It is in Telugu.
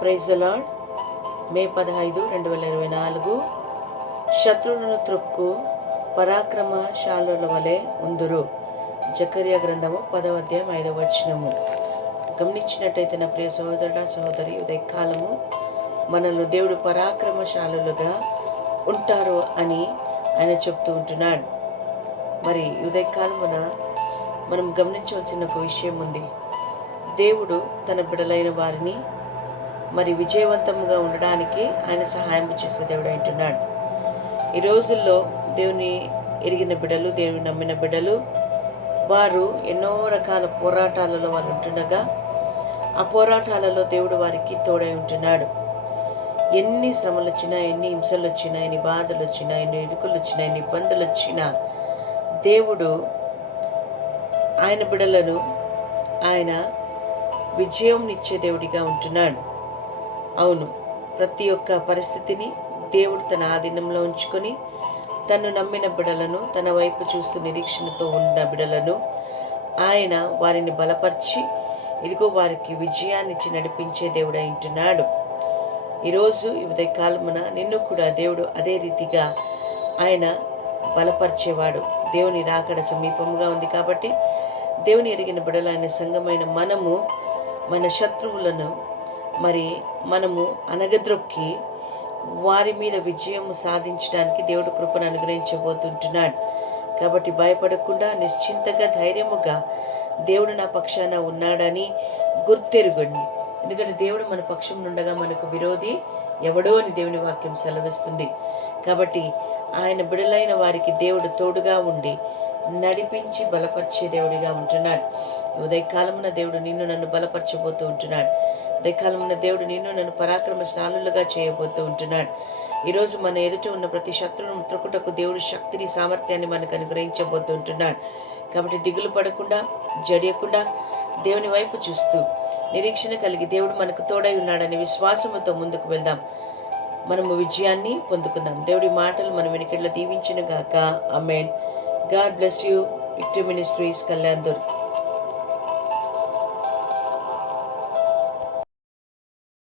ప్రైజలాడ్ మే పదహైదు రెండు వేల ఇరవై నాలుగు. శత్రువులను త్రొక్కు పరాక్రమశాలుల వలె ఉందురు. జకర్య గ్రంథము పదవ అధ్యాయం ఐదవ వచనము. గమనించినట్టయితే నా ప్రియ సహోదరుడ సహోదరి ఉదయకాలము మనల్ని దేవుడు పరాక్రమశాలులుగా ఉంటారు అని ఆయన చెప్తూ ఉంటున్నాడు. మరి ఉదయకాలమున మనం గమనించవలసిన ఒక విషయం ఉంది. దేవుడు తన బిడలైన వారిని మరి విజయవంతంగా ఉండడానికి ఆయన సహాయం చేసే దేవుడు అంటున్నాడు ఈ రోజుల్లో దేవుని ఎరిగిన బిడ్డలు దేవుని నమ్మిన బిడ్డలు వారు ఎన్నో రకాల పోరాటాలలో వారు ఉంటుండగా ఆ పోరాటాలలో దేవుడు వారికి తోడై ఉంటున్నాడు. ఎన్ని శ్రమలు వచ్చినా ఎన్ని హింసలు వచ్చినా ఎన్ని బాధలు వచ్చినా ఎన్ని ఇరుకులు వచ్చినా ఎన్ని ఇబ్బందులు వచ్చినా దేవుడు ఆయన బిడలను ఆయన విజయం ఇచ్చే దేవుడిగా ఉంటున్నాడు. అవును. ప్రతి ఒక్క పరిస్థితిని దేవుడు తన ఆధీనంలో ఉంచుకొని తను నమ్మిన బిడలను తన వైపు చూస్తూ నిరీక్షణతో ఉన్న బిడలను ఆయన వారిని బలపరిచి ఇదిగో వారికి విజయాన్నిచ్చి నడిపించే దేవుడై ఉంటున్నాడు. ఈరోజు ఉదయ ఉదయకాలమున నిన్ను కూడా దేవుడు అదే రీతిగా ఆయన బలపరిచేవాడు. దేవుని రాకడ సమీపముగా ఉంది కాబట్టి దేవుని ఎరిగిన బిడలైన సంఘమైన మనము మన శత్రువులను మరి మనము అనగద్రొక్కి వారి మీద విజయం సాధించడానికి దేవుడు కృపను అనుగ్రహించబోతుంటున్నాడు. కాబట్టి భయపడకుండా నిశ్చింతగా ధైర్యముగా దేవుడు నా పక్షాన ఉన్నాడని గుర్తెరుగండి. ఎందుకంటే దేవుడు మన పక్షం నుండగా మనకు విరోధి ఎవడో అని దేవుని వాక్యం సెలవిస్తుంది. కాబట్టి ఆయన బిడలైన వారికి దేవుడు తోడుగా ఉండి నడిపించి బలపరిచే దేవుడిగా ఉంటున్నాడు. ఉదయకాలమున దేవుడు నిన్ను నన్ను బలపరచబోతూ ఉంటున్నాడు. ఉదయకాలమున దేవుడు నిన్ను నన్ను పరాక్రమ స్నానులుగా చేయబోతూ ఉంటున్నాడు. ఈరోజు మన ఎదుట ఉన్న ప్రతి శత్రువును త్రుకుటకు దేవుడు శక్తిని సామర్థ్యాన్ని మనకు అనుగ్రహించబోతూ ఉంటున్నాడు. కాబట్టి దిగులు పడకుండా జడియకుండా దేవుని వైపు చూస్తూ నిరీక్షణ కలిగి దేవుడు మనకు తోడై ఉన్నాడనే విశ్వాసముతో ముందుకు వెళ్దాం. మనము విజయాన్ని పొందుకుందాం. దేవుడి మాటలు మన వెనుకట్లో దీవించిన గాక అమేన్ God bless you. Victor Ministries, Kalyandur.